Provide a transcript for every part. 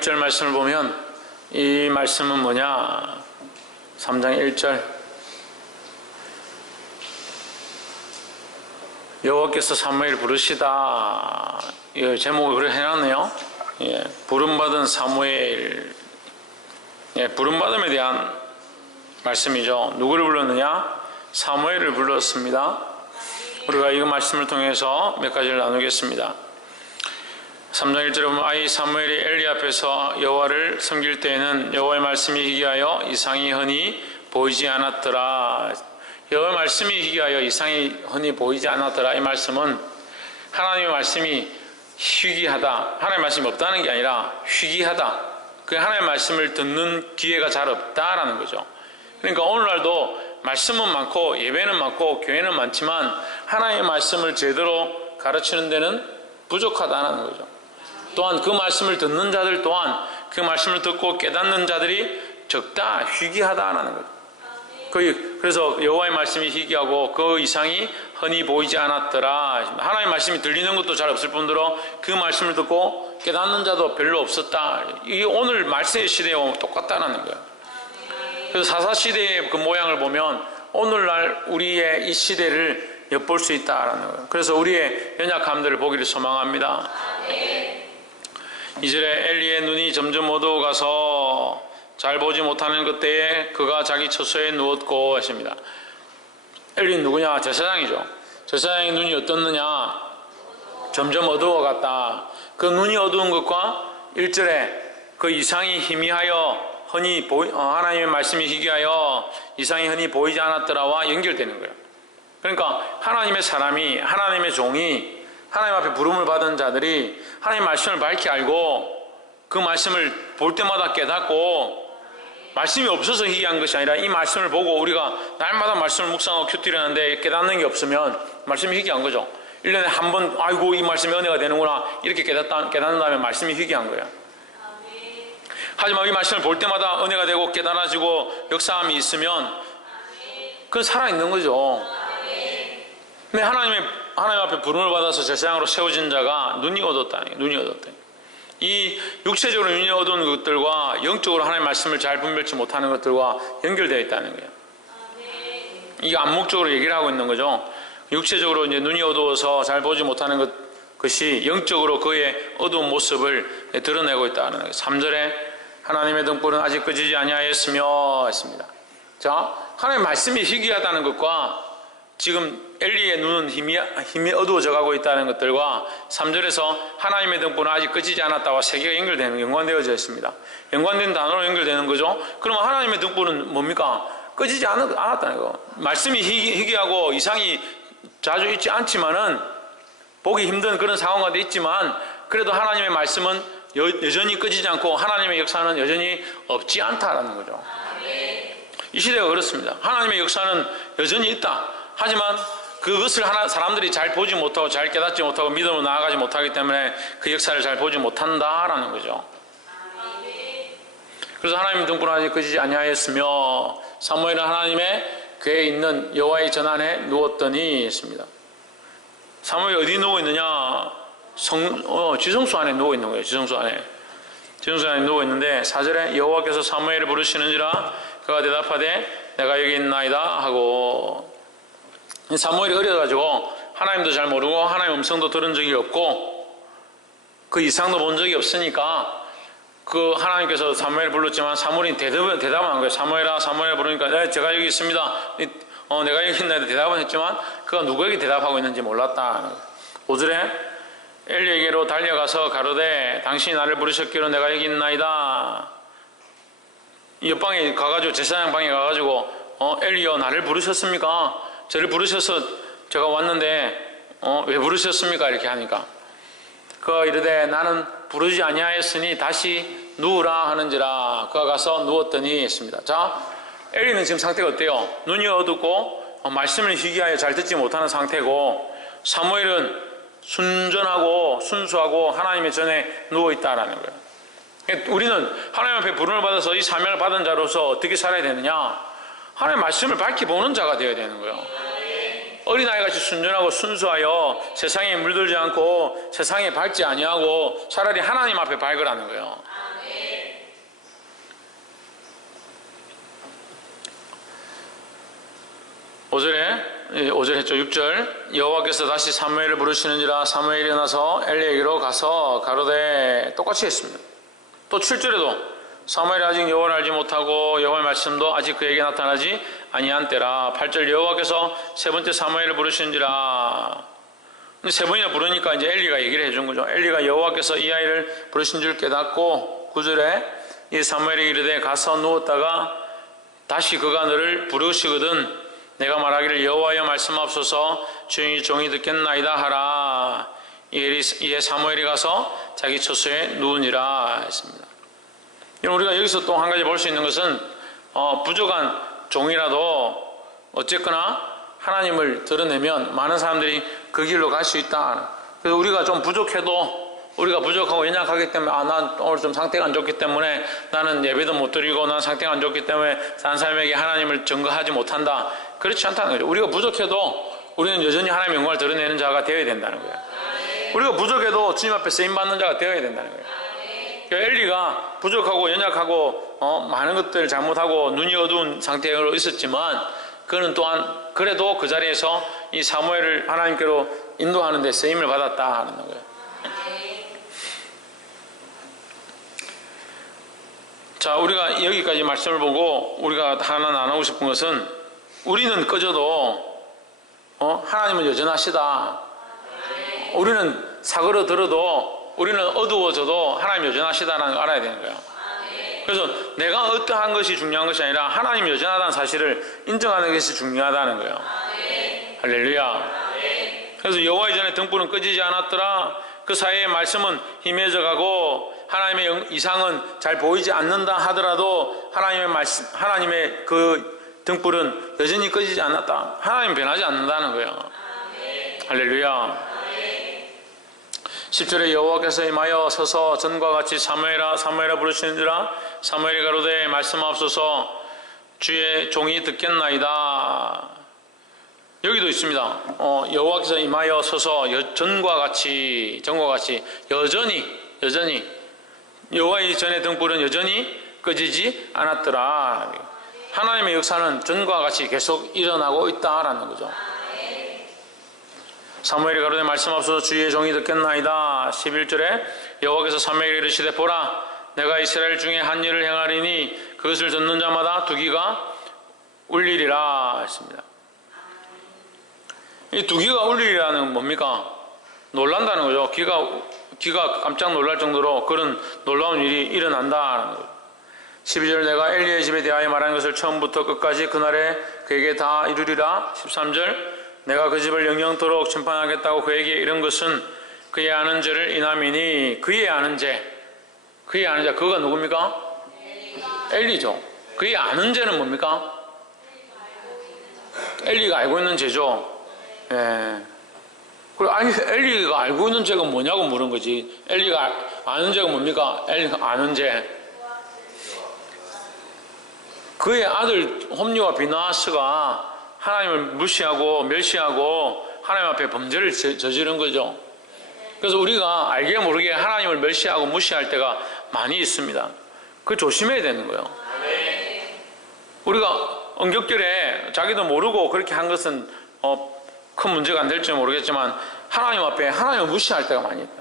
1절 말씀을 보면 이 말씀은 뭐냐? 3장 1절 여호와께서 사무엘을 부르시다. 이 제목을 그렇게 해놨네요. 예, 부름받은 사무엘. 예, 부름받음에 대한 말씀이죠. 누구를 불렀느냐? 사무엘을 불렀습니다. 우리가 이 말씀을 통해서 몇 가지를 나누겠습니다. 3장 1절에 보면 아이 사무엘이 엘리 앞에서 여호와를 섬길 때에는 여호와의 말씀이 희귀하여 이상이 흔히 보이지 않았더라. 여호와의 말씀이 희귀하여 이상이 흔히 보이지 않았더라. 이 말씀은 하나님의 말씀이 희귀하다. 하나님의 말씀이 없다는 게 아니라 희귀하다. 그 하나님의 말씀을 듣는 기회가 잘 없다라는 거죠. 그러니까 오늘날도 말씀은 많고 예배는 많고 교회는 많지만 하나님의 말씀을 제대로 가르치는 데는 부족하다는 거죠. 또한 그 말씀을 듣는 자들 또한 그 말씀을 듣고 깨닫는 자들이 적다, 희귀하다라는 거죠. 그래서 여호와의 말씀이 희귀하고 그 이상이 흔히 보이지 않았더라. 하나님의 말씀이 들리는 것도 잘 없을 뿐더러 그 말씀을 듣고 깨닫는 자도 별로 없었다. 이게 오늘 말세 시대와 똑같다는 거예요. 그래서 사사시대의 그 모양을 보면 오늘날 우리의 이 시대를 엿볼 수 있다라는 거예요. 그래서 우리의 연약함들을 보기를 소망합니다. 2절에 엘리의 눈이 점점 어두워가서 잘 보지 못하는 그때에 그가 자기 처소에 누웠고 했습니다. 엘리는 누구냐? 제사장이죠. 제사장의 눈이 어떻느냐? 점점 어두워갔다. 그 눈이 어두운 것과 1절에 그 이상이 희미하여 흔히 하나님의 말씀이 희귀하여 이상이 흔히 보이지 않았더라와 연결되는 거예요. 그러니까 하나님의 사람이, 하나님의 종이, 하나님 앞에 부름을 받은 자들이 하나님의 말씀을 밝히 알고 그 말씀을 볼 때마다 깨닫고 말씀이 없어서 희귀한 것이 아니라 이 말씀을 보고 우리가 날마다 말씀을 묵상하고 큐티하는데 깨닫는 게 없으면 말씀이 희귀한 거죠. 1년에 한 번 아이고 이 말씀이 은혜가 되는구나 이렇게 깨닫는다면 말씀이 희귀한 거예요. 하지만 이 말씀을 볼 때마다 은혜가 되고 깨달아지고 역사함이 있으면 그건 살아있는 거죠. 근데 하나님 앞에 부름을 받아서 제사장으로 세워진 자가 눈이 어둡다니. 이 육체적으로 눈이 어두운 것들과 영적으로 하나님의 말씀을 잘 분별치 못하는 것들과 연결되어 있다는 거예요. 이게 암묵적으로 얘기를 하고 있는 거죠. 육체적으로 이제 눈이 어두워서 잘 보지 못하는 것이 영적으로 그의 어두운 모습을 드러내고 있다는 거예요. 3절에 하나님의 등불은 아직 꺼지지 아니하였으며 했습니다. 자, 하나님의 말씀이 희귀하다는 것과 지금 엘리의 눈은 힘이 어두워져 가고 있다는 것들과 3절에서 하나님의 등불은 아직 꺼지지 않았다와 세 개가 연관되어져 있습니다. 연관된 단어로 연결되는 거죠. 그러면 하나님의 등불은 뭡니까? 꺼지지 않았다는 거. 말씀이 희귀하고 이상이 자주 있지 않지만은 보기 힘든 그런 상황 가운데 있지만 그래도 하나님의 말씀은 여전히 꺼지지 않고 하나님의 역사는 여전히 없지 않다라는 거죠. 이 시대가 그렇습니다. 하나님의 역사는 여전히 있다. 하지만 그것을 사람들이 잘 보지 못하고 잘 깨닫지 못하고 믿음으로 나아가지 못하기 때문에 그 역사를 잘 보지 못한다라는 거죠. 그래서 하나님의 등불은 아직 꺼지지 아니하였으며 사무엘은 하나님의 궤에 있는 여호와의 전안에 누웠더니 했습니다. 사무엘이 어디 누워 있느냐? 지성소 안에 누워 있는 거예요. 지성소 안에 누워 있는데 4절에 여호와께서 사무엘을 부르시는지라 그가 대답하되 내가 여기 있나이다 하고 사무엘이 어려가지고 하나님도 잘 모르고 하나님의 음성도 들은 적이 없고 그 이상도 본 적이 없으니까 그 하나님께서 사무엘을 불렀지만 사무엘이 대답을 한 거예요. 사무엘아 부르니까 네, 제가 여기 있습니다. 내가 여기 있나이다 대답은 했지만 그가 누구에게 대답하고 있는지 몰랐다. 5절에 엘리에게로 달려가서 가로되 당신이 나를 부르셨기로 내가 여기 있나이다. 옆방에 가가지고 제사장 방에 가가지고 엘리여 나를 부르셨습니까? 저를 부르셔서 제가 왔는데 왜 부르셨습니까? 이렇게 하니까 그가 이르되 나는 부르지 아니하였으니 다시 누우라 하는지라. 그가 가서 누웠더니 했습니다. 자, 엘리는 지금 상태가 어때요? 눈이 어둡고 말씀을 희귀하여 잘 듣지 못하는 상태고 사무엘은 순전하고 순수하고 하나님의 전에 누워있다라는 거예요. 우리는 하나님 앞에 부름을 받아서 이 사명을 받은 자로서 어떻게 살아야 되느냐? 하나님의 말씀을 밝히 보는 자가 되어야 되는 거예요. 어린아이같이 순전하고 순수하여 세상에 물들지 않고 세상에 밟지 아니하고 차라리 하나님 앞에 밝으라는 거예요. 5절 했죠. 6절 여호와께서 다시 사무엘을 부르시는지라 사무엘이 일어나서 엘리에게로 가서 가로되 똑같이 했습니다. 또 7절에도 사무엘이 아직 여호와를 알지 못하고 여호와의 말씀도 아직 그에게 나타나지 아니한 때라. 8절 여호와께서 세 번째 사무엘을 부르시는지라. 세 번이나 부르니까 이제 엘리가 얘기를 해준 거죠. 엘리가 여호와께서 이 아이를 부르신 줄 깨닫고 9절에 이 사무엘이 이르되 가서 누웠다가 다시 그가 너를 부르시거든 내가 말하기를 여호와여 말씀하옵소서 주의 종이 듣겠나이다 하라. 이에 사무엘이 가서 자기 처소에 누우니라 했습니다. 우리가 여기서 또 한 가지 볼 수 있는 것은 부족한 종이라도 어쨌거나 하나님을 드러내면 많은 사람들이 그 길로 갈 수 있다. 그래서 우리가 좀 부족해도 우리가 부족하고 연약하기 때문에 난 오늘 좀 상태가 안 좋기 때문에 나는 예배도 못 드리고 난 상태가 안 좋기 때문에 다른 사람에게 하나님을 증거하지 못한다. 그렇지 않다는 거죠. 우리가 부족해도 우리는 여전히 하나님의 영광을 드러내는 자가 되어야 된다는 거예요. 우리가 부족해도 주님 앞에 쓰임받는 자가 되어야 된다는 거예요. 그러니까 엘리가 부족하고 연약하고 많은 것들을 잘못하고 눈이 어두운 상태로 있었지만 그는 또한 그래도 그 자리에서 이 사무엘을 하나님께로 인도하는 데 쓰임을 받았다는 거예요. 자, 우리가 여기까지 말씀을 보고 우리가 하나 나누고 싶은 것은 우리는 꺼져도 하나님은 여전하시다. 우리는 사그러들어도 우리는 어두워져도 하나님 여전하시다는 걸 알아야 되는 거예요. 그래서 내가 어떠한 것이 중요한 것이 아니라 하나님 여전하다는 사실을 인정하는 것이 중요하다는 거예요. 할렐루야. 그래서 여호와의 전에 등불은 꺼지지 않았더라. 그 사이에 말씀은 희미해져 가고 하나님의 이상은 잘 보이지 않는다 하더라도 하나님의 그 등불은 여전히 꺼지지 않았다. 하나님 변하지 않는다는 거예요. 할렐루야. 10절에 여호와께서 임하여 서서 전과 같이 사무엘아 사무엘아 부르시는지라. 사무엘이 가로되 말씀하옵소서 주의 종이 듣겠나이다. 여기도 있습니다. 여호와께서 임하여 서서 전과 같이 여전히 여호와의 전의 등불은 여전히 꺼지지 않았더라. 하나님의 역사는 전과 같이 계속 일어나고 있다라는 거죠. 사무엘이 가로되 말씀하옵소서 주의 종이 듣겠나이다. 11절에 여호와께서 사무엘에게 이르시되 보라 내가 이스라엘 중에 한 일을 행하리니 그것을 듣는 자마다 두기가 울리리라 했습니다. 이 두기가 울리리라는 건 뭡니까? 놀란다는 거죠. 귀가 깜짝 놀랄 정도로 그런 놀라운 일이 일어난다는 거죠. 12절 내가 엘리의 집에 대하여 말한 것을 처음부터 끝까지 그날에 그에게 다 이루리라. 13절 내가 그 집을 영영토록 심판하겠다고 그에게 이런 것은 그의 아는 죄를 인함이니 그의 아는 자 그가 누굽니까? 엘리죠. 그의 아는 죄는 뭡니까? 엘리가 알고 있는 죄죠. 예. 그리고 아니 엘리가 알고 있는 죄가 뭐냐고 물은 거지. 엘리가 아는 죄가 뭡니까? 엘리가 아는 죄. 그의 아들 홈리와 비나하스가 하나님을 무시하고 멸시하고 하나님 앞에 범죄를 저지른 거죠. 그래서 우리가 알게 모르게 하나님을 멸시하고 무시할 때가 많이 있습니다. 그거 조심해야 되는 거예요. 우리가 언격결에 자기도 모르고 그렇게 한 것은 큰 문제가 안 될지 모르겠지만 하나님 앞에 하나님을 무시할 때가 많이 있다.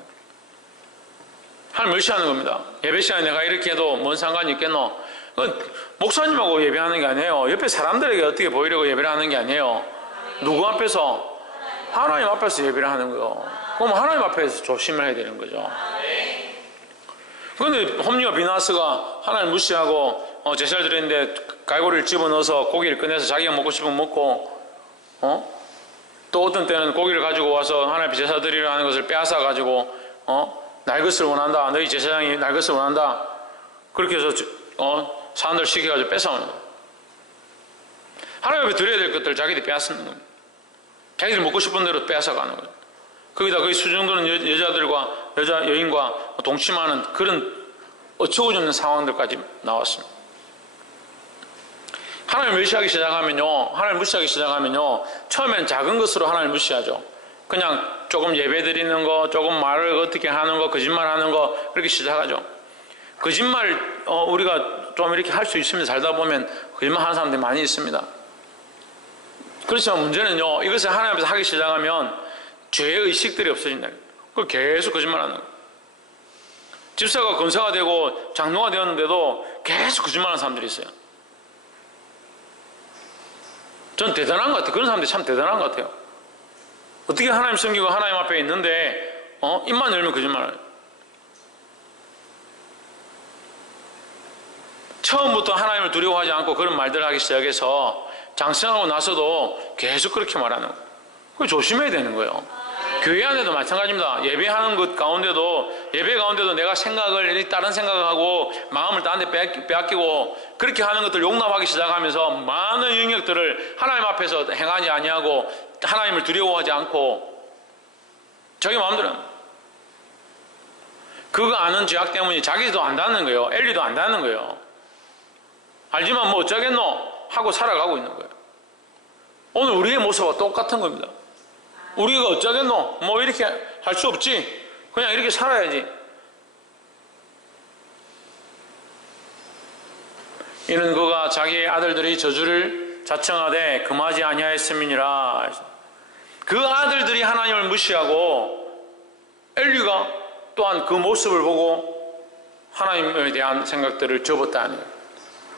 하나님 멸시하는 겁니다. 예배 시간에 내가 이렇게 해도 뭔 상관이 있겠노? 목사님하고 예배하는 게 아니에요. 옆에 사람들에게 어떻게 보이려고 예배를 하는 게 아니에요. 누구 앞에서? 하나님 앞에서 예배를 하는 거예요. 그럼 하나님 앞에서 조심을 해야 되는 거죠. 그런데 홈리와 비나스가 하나님 무시하고 제사를 드렸는데 갈고리를 집어넣어서 고기를 꺼내서 자기가 먹고 싶으면 먹고 또 어떤 때는 고기를 가지고 와서 하나님 제사 드리려 하는 것을 빼앗아 가지고 날 것을 원한다. 너희 제사장이 날 것을 원한다. 그렇게 해서 사람들 시켜가지고 뺏어오는 거예요. 하나님 앞에 드려야 될 것들을 자기들이 빼앗는 거예요. 자기들이 먹고 싶은 대로 빼앗아가는 거예요. 거기다 거기 수정도는 여자들과 여인과 동침하는 그런 어처구니없는 상황들까지 나왔습니다. 하나님을 무시하기 시작하면요 처음엔 작은 것으로 하나님을 무시하죠. 그냥 조금 예배 드리는 거, 조금 말을 어떻게 하는 거, 거짓말 하는 거 그렇게 시작하죠. 거짓말 우리가 좀 이렇게 할 수 있으면 살다 보면 거짓말 하는 사람들이 많이 있습니다. 그렇지만 문제는요, 이것을 하나님 앞에서 하기 시작하면 죄의 의식들이 없어진다. 그걸 계속 거짓말하는 거예요. 집사가 권사가 되고 장로가 되었는데도 계속 거짓말하는 사람들이 있어요. 전 대단한 것 같아요. 그런 사람들이 참 대단한 것 같아요. 어떻게 하나님 섬기고 하나님 앞에 있는데 입만 열면 거짓말을 해요. 처음부터 하나님을 두려워하지 않고 그런 말들을 하기 시작해서 장성하고 나서도 계속 그렇게 말하는 거예요. 그거 조심해야 되는 거예요. 교회 안에도 마찬가지입니다. 예배하는 것 가운데도, 예배 가운데도 내가 생각을, 다른 생각을 하고 마음을 다른 데 빼앗기고 그렇게 하는 것들 용납하기 시작하면서 많은 영역들을 하나님 앞에서 행하지 아니하고 하나님을 두려워하지 않고 자기 마음대로 그거 아는 죄악 때문에 자기도 안 닿는 거예요. 엘리도 안 닿는 거예요. 알지만 뭐 어쩌겠노 하고 살아가고 있는 거예요. 오늘 우리의 모습과 똑같은 겁니다. 우리가 어쩌겠노 뭐 이렇게 할 수 없지, 그냥 이렇게 살아야지. 이는 그가 자기의 아들들이 저주를 자청하되 금하지 아니하였음이니라. 그 아들들이 하나님을 무시하고 엘리가 또한 그 모습을 보고 하나님에 대한 생각들을 접었다는 거예요.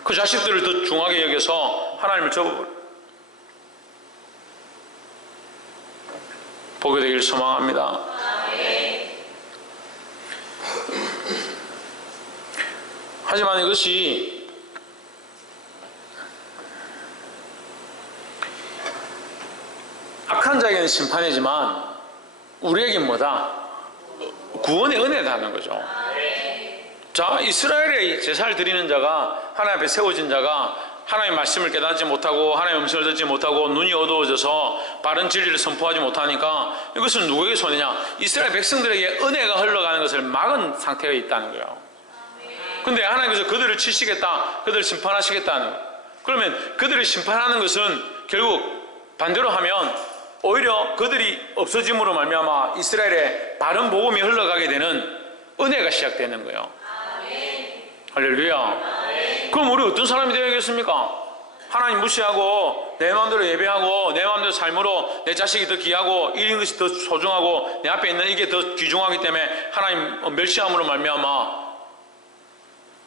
그 자식들을 더 중하게 여겨서 하나님을 접어버려요. 보게 되길 소망합니다. 하지만 이것이 악한 자에게는 심판이지만 우리에게는 뭐다? 구원의 은혜다 하는 거죠. 자, 이스라엘의 제사를 드리는 자가, 하나님 앞에 세워진 자가 하나님의 말씀을 깨닫지 못하고 하나님의 음성을 듣지 못하고 눈이 어두워져서 바른 진리를 선포하지 못하니까 이것은 누구에게 손해냐? 이스라엘 백성들에게 은혜가 흘러가는 것을 막은 상태에 있다는 거예요. 근데 하나님께서 그들을 치시겠다, 그들을 심판하시겠다는 거예요. 그러면 그들을 심판하는 것은 결국 반대로 하면 오히려 그들이 없어짐으로 말미암아 이스라엘에 바른 복음이 흘러가게 되는 은혜가 시작되는 거예요. 할렐루야. 그럼 우리 어떤 사람이 되어야겠습니까? 하나님 무시하고 내 마음대로 예배하고 내 마음대로 삶으로 내 자식이 더 귀하고 이런 것이 더 소중하고 내 앞에 있는 이게 더 귀중하기 때문에 하나님 멸시함으로 말미암아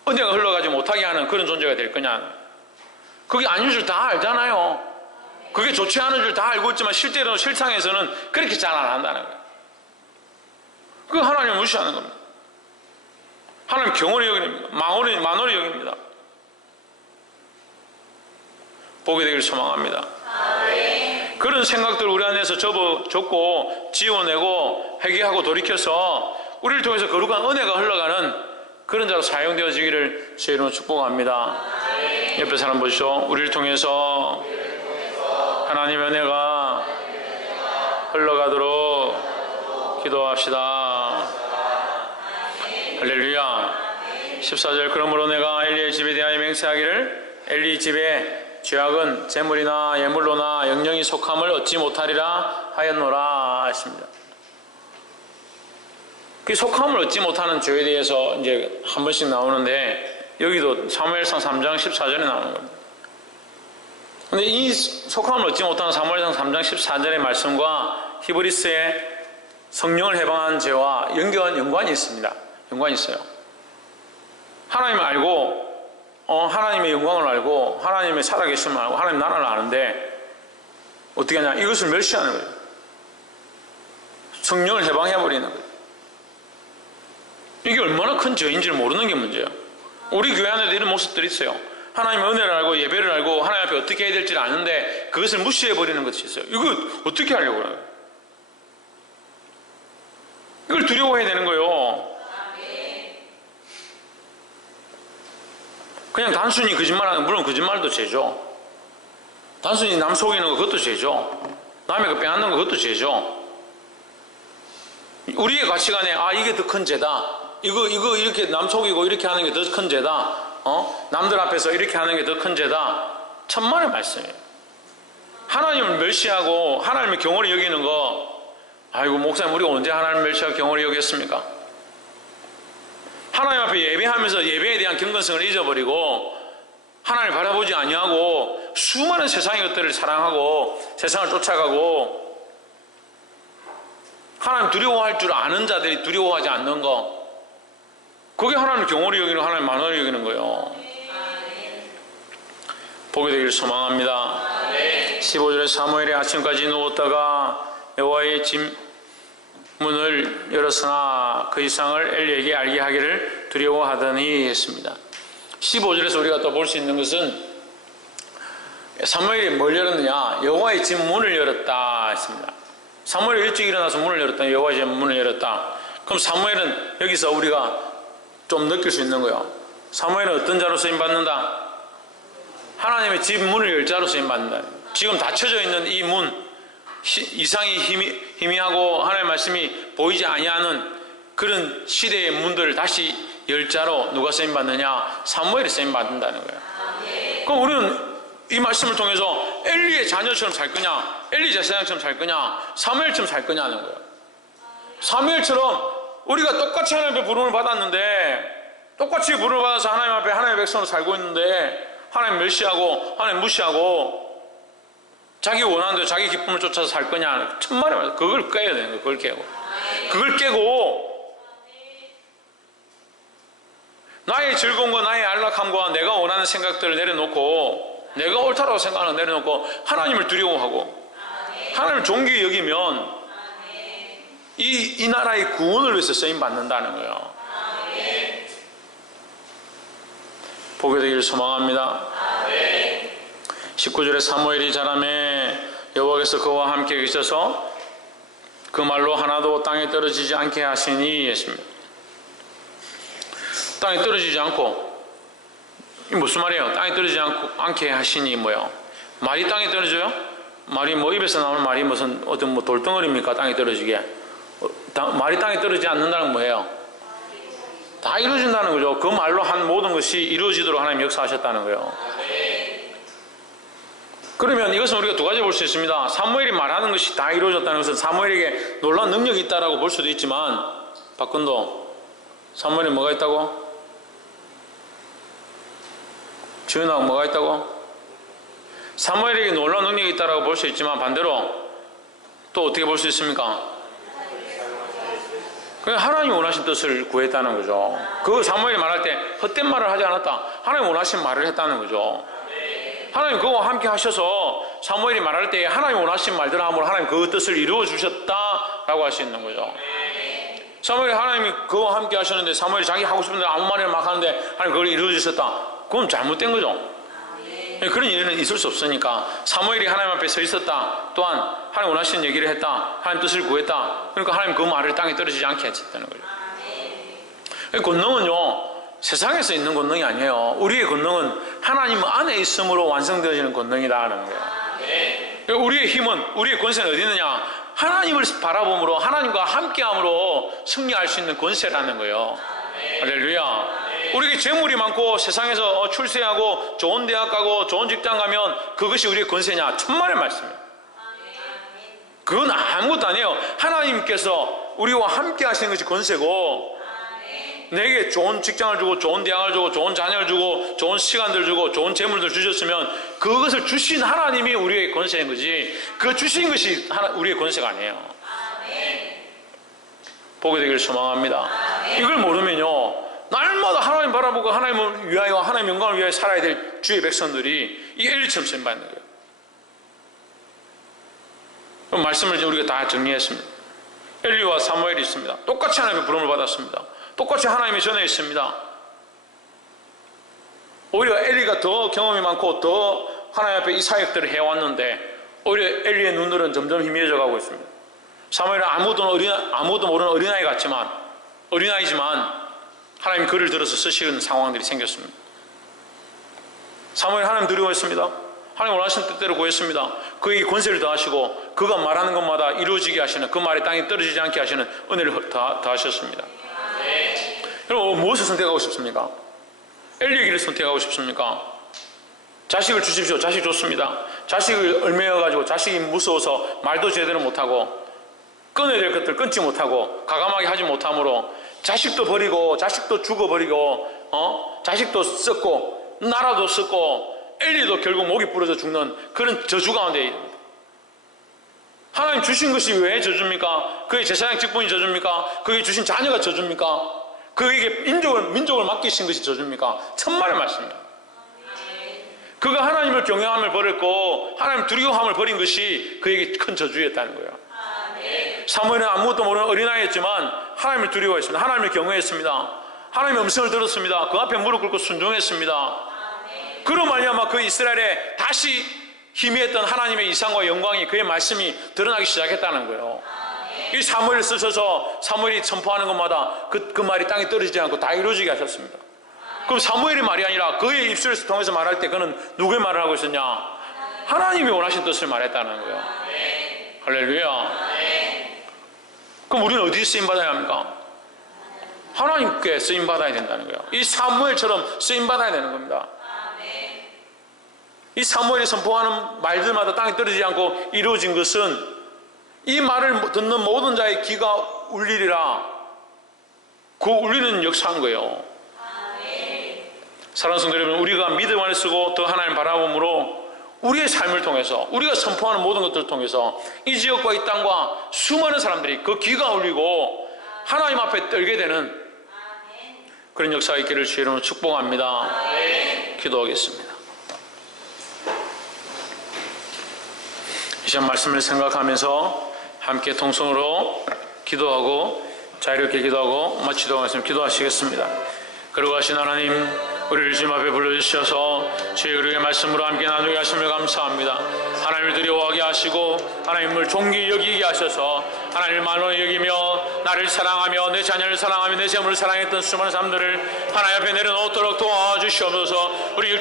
은혜가 흘러가지 못하게 하는 그런 존재가 될 거냐? 그게 아닌 줄 다 알잖아요. 그게 좋지 않은 줄 다 알고 있지만 실제로 실상에서는 그렇게 잘 안 한다는 거예요. 그게 하나님을 무시하는 겁니다. 하나님 경홀히 여깁니다. 만홀히 여깁니다. 보게 되길 소망합니다. 그런 생각들을 우리 안에서 접어줬고 지워내고 회개하고 돌이켜서 우리를 통해서 거룩한 은혜가 흘러가는 그런 자로 사용되어지기를 주의 이름으로 축복합니다. 옆에 사람 보시죠. 우리를 통해서 하나님의 은혜가 흘러가도록 기도합시다. 할렐루야. 14절 그러므로 내가 엘리의 집에 대하여 맹세하기를 엘리 집에 죄악은 재물이나 예물로나 영영이 속함을 얻지 못하리라 하였노라 하십니다. 그 속함을 얻지 못하는 죄에 대해서 이제 한 번씩 나오는데 여기도 사무엘상 3장 14절에 나오는 겁니다. 근데 이 속함을 얻지 못하는 사무엘상 3장 14절의 말씀과 히브리스의 성령을 해방한 죄와 연관이 있습니다. 연관이 있어요. 하나님을 알고 하나님의 영광을 알고 하나님의 살아계심을 알고 하나님 나라를 아는데 어떻게 하냐? 이것을 멸시하는 거예요. 성령을 해방해버리는 거예요. 이게 얼마나 큰 죄인지를 모르는 게 문제예요. 우리 교회 안에도 이런 모습들이 있어요. 하나님의 은혜를 알고 예배를 알고 하나님 앞에 어떻게 해야 될지를 아는데 그것을 무시해버리는 것이 있어요. 이거 어떻게 하려고 그래요? 이걸 두려워해야 되는 거예요. 그냥 단순히 거짓말하는, 물론 거짓말도 죄죠. 단순히 남 속이는 거 그것도 죄죠. 남의 거 빼앗는 거 그것도 죄죠. 우리의 가치관에 이게 더 큰 죄다. 이거 이렇게 남 속이고 이렇게 하는 게 더 큰 죄다. 남들 앞에서 이렇게 하는 게 더 큰 죄다. 천만의 말씀이에요. 하나님을 멸시하고 하나님을 경홀히 여기는 거, 아이고 목사님 우리가 언제 하나님을 멸시하고 경홀히 여겼습니까? 하나님 앞에 예배하면서 예배에 대한 경건성을 잊어버리고 하나님을 바라보지 아니하고 수많은 세상의 것들을 사랑하고 세상을 쫓아가고 하나님 두려워할 줄 아는 자들이 두려워하지 않는 거, 그게 하나님 경홀히 여기는, 하나님 만원히 여기는 거예요. 보게 되기를 소망합니다. 15절에 사무엘이 아침까지 누웠다가 여호와의 집 문을 열었으나 그 이상을 엘리에게 알게 하기를 두려워하더니 했습니다. 15절에서 우리가 또 볼 수 있는 것은 사무엘이 뭘 열었느냐, 여호와의 집 문을 열었다 했습니다. 사무엘이 일찍 일어나서 문을 열었다, 여호와의 집 문을 열었다. 그럼 사무엘은 여기서 우리가 좀 느낄 수 있는 거예요. 사무엘은 어떤 자로 쓰임받는다? 하나님의 집 문을 열 자로 쓰임받는다. 지금 닫혀져 있는 이 문, 이상이 희미하고 하나님의 말씀이 보이지 아니하는 그런 시대의 문들을 다시 열 자로 누가 쓰임받느냐? 사무엘이 쓰임받는다는 거예요. 그럼 우리는 이 말씀을 통해서 엘리의 자녀처럼 살 거냐, 엘리 제사장처럼 살 거냐, 사무엘처럼 살 거냐는 거예요. 사무엘처럼 우리가 똑같이 하나님 앞에 부름을 받았는데, 똑같이 부름을 받아서 하나님 앞에 하나님의 백성으로 살고 있는데 하나님 멸시하고 하나님 무시하고 자기 원하는 대로 자기 기쁨을 쫓아서 살 거냐, 천만에 말해서 그걸 깨야 되는 거예요. 그걸 깨고, 그걸 깨고 나의 즐거움과 나의 안락함과 내가 원하는 생각들을 내려놓고, 내가 옳다라고 생각하는 걸 내려놓고 하나님을 두려워하고 하나님을 존귀히 여기면 이 나라의 구원을 위해서 쓰임받는다는 거예요. 보게 되기를 소망합니다. 19절에 사무엘이 자라매 여호와께서 그와 함께 계셔서 그 말로 하나도 땅에 떨어지지 않게 하시니 했습니다. 땅에 떨어지지 않고, 이 무슨 말이에요? 땅에 떨어지지 않게 하시니 뭐요? 말이 땅에 떨어져요? 말이 뭐 입에서 나오는 말이 무슨 어떤 뭐 돌덩어리입니까? 땅에 떨어지게. 말이 땅에 떨어지지 않는다는 건 뭐예요? 다 이루어진다는 거죠. 그 말로 한 모든 것이 이루어지도록 하나님 역사하셨다는 거예요. 그러면 이것은 우리가 두 가지 볼 수 있습니다. 사무엘이 말하는 것이 다 이루어졌다는 것은 사무엘에게 놀라운 능력이 있다라고 볼 수도 있지만, 박근도 사무엘이 뭐가 있다고? 주연하고 뭐가 있다고? 사무엘에게 놀라운 능력이 있다라고 볼 수 있지만 반대로 또 어떻게 볼 수 있습니까? 하나님이 원하신 뜻을 구했다는 거죠. 그 사무엘이 말할 때 헛된 말을 하지 않았다. 하나님 원하신 말을 했다는 거죠. 하나님 그와 함께 하셔서 사무엘이 말할 때 하나님 원하신 말들을 함으로 하나님 그 뜻을 이루어 주셨다라고 할 수 있는 거죠. 사무엘이 하나님이 그와 함께 하셨는데 사무엘이 자기 하고 싶은 대로 아무 말이나 막 하는데 하나님 그걸 이루어 주셨다. 그건 잘못된 거죠. 그런 일은 있을 수 없으니까 사무엘이 하나님 앞에 서 있었다. 또한 하나님 원하시는 얘기를 했다. 하나님 뜻을 구했다. 그러니까 하나님 그 말을 땅에 떨어지지 않게 했다는 거죠. 권능은요, 세상에서 있는 권능이 아니에요. 우리의 권능은 하나님 안에 있음으로 완성되어지는 권능이다라는 거예요. 우리의 힘은, 우리의 권세는 어디 있느냐? 하나님을 바라봄으로, 하나님과 함께함으로 승리할 수 있는 권세라는 거예요. 할렐루야. 우리에게 재물이 많고 세상에서 출세하고 좋은 대학 가고 좋은 직장 가면 그것이 우리의 권세냐? 천만의 말씀이에요. 그건 아무것도 아니에요. 하나님께서 우리와 함께 하시는 것이 권세고, 내게 좋은 직장을 주고 좋은 대학을 주고 좋은 자녀를 주고 좋은 시간들 주고 좋은 재물들 주셨으면 그것을 주신 하나님이 우리의 권세인 거지, 그 주신 것이 우리의 권세가 아니에요. 보게 되기를 소망합니다. 이걸 모르면요, 날마다 하나님 바라보고 하나님을 위하여, 하나님 영광을 위하여 살아야 될 주의 백성들이 이 엘리처럼 쓰임받는 거예요. 그럼 말씀을 우리가 다 정리했습니다. 엘리와 사무엘이 있습니다. 똑같이 하나님의 부름을 받았습니다. 똑같이 하나님의 전에 있습니다. 오히려 엘리가 더 경험이 많고 더 하나님 앞에 이 사역들을 해왔는데 오히려 엘리의 눈들은 점점 희미해져 가고 있습니다. 사무엘은 아무도 모르는 어린아이 같지만, 어린아이지만 하나님이 그를 들어서 쓰시는 상황들이 생겼습니다. 사무엘 하나님 두려워했습니다. 하나님 원하시는 뜻대로 구했습니다. 그에게 권세를 더하시고 그가 말하는 것마다 이루어지게 하시는, 그 말이 땅에 떨어지지 않게 하시는 은혜를 더하셨습니다. 여러분, 무엇을 선택하고 싶습니까? 엘리의 길을 선택하고 싶습니까? 자식을 주십시오. 자식 좋습니다. 자식을 얽매여가지고 자식이 무서워서 말도 제대로 못하고 끊어야 될 것들 끊지 못하고 가감하게 하지 못함으로 자식도 버리고 자식도 죽어버리고 자식도 썩고 나라도 썩고 엘리도 결국 목이 부러져 죽는 그런 저주 가운데 있습니다. 하나님 주신 것이 왜 저주입니까? 그게 제사장 직분이 저주입니까? 그게 주신 자녀가 저주입니까? 그에게 민족을 맡기신 것이 저주입니까? 천만의 말씀입니다. 그가 하나님을 경외함을 버렸고 하나님 두려워함을 버린 것이 그에게 큰 저주였다는 거예요. 사무엘은 아무것도 모르는 어린아이였지만 하나님을 두려워했습니다. 하나님을 경외했습니다. 하나님의 음성을 들었습니다. 그 앞에 무릎 꿇고 순종했습니다. 그로 말미암아 그 이스라엘에 다시 희미했던 하나님의 이상과 영광이 그의 말씀이 드러나기 시작했다는 거예요. 이 사무엘을 쓰셔서 사무엘이 선포하는 것마다 그 말이 땅에 떨어지지 않고 다 이루어지게 하셨습니다. 그럼 사무엘의 말이 아니라 그의 입술에서 통해서 말할 때 그는 누구의 말을 하고 있었냐? 하나님이 원하신 뜻을 말했다는 거예요. 할렐루야. 그럼 우리는 어디에 쓰임받아야 합니까? 하나님께 쓰임받아야 된다는 거예요. 이 사무엘처럼 쓰임받아야 되는 겁니다. 이 사무엘이 선포하는 말들마다 땅에 떨어지지 않고 이루어진 것은 이 말을 듣는 모든 자의 귀가 울리리라. 그 울리는 역사인 거예요. 사랑하는 성도 여러분, 우리가 믿음 안에 쓰고 더 하나님 바라봄으로 우리의 삶을 통해서 우리가 선포하는 모든 것들을 통해서 이 지역과 이 땅과 수많은 사람들이 그 귀가 울리고 하나님 앞에 떨게 되는 그런 역사가 있기를 주의 이름으로 축복합니다. 기도하겠습니다. 이 시간 말씀을 생각하면서 함께 통성으로 기도하고 자유롭게 기도하고 마치도록 하겠습니다. 기도하시겠습니다. 그리고 하신 하나님, 우리를 주님 앞에 불러주셔서 주의 의의 말씀으로 함께 나누게 하심을 감사합니다. 하나님을 두려워하게 하시고 하나님을 존귀 여기게 하셔서 하나님을 만원히 여기며 나를 사랑하며 내 자녀를 사랑하며 내 재물을 사랑했던 수많은 사람들을 하나님 앞에 내려놓도록 도와주시옵소서. 우리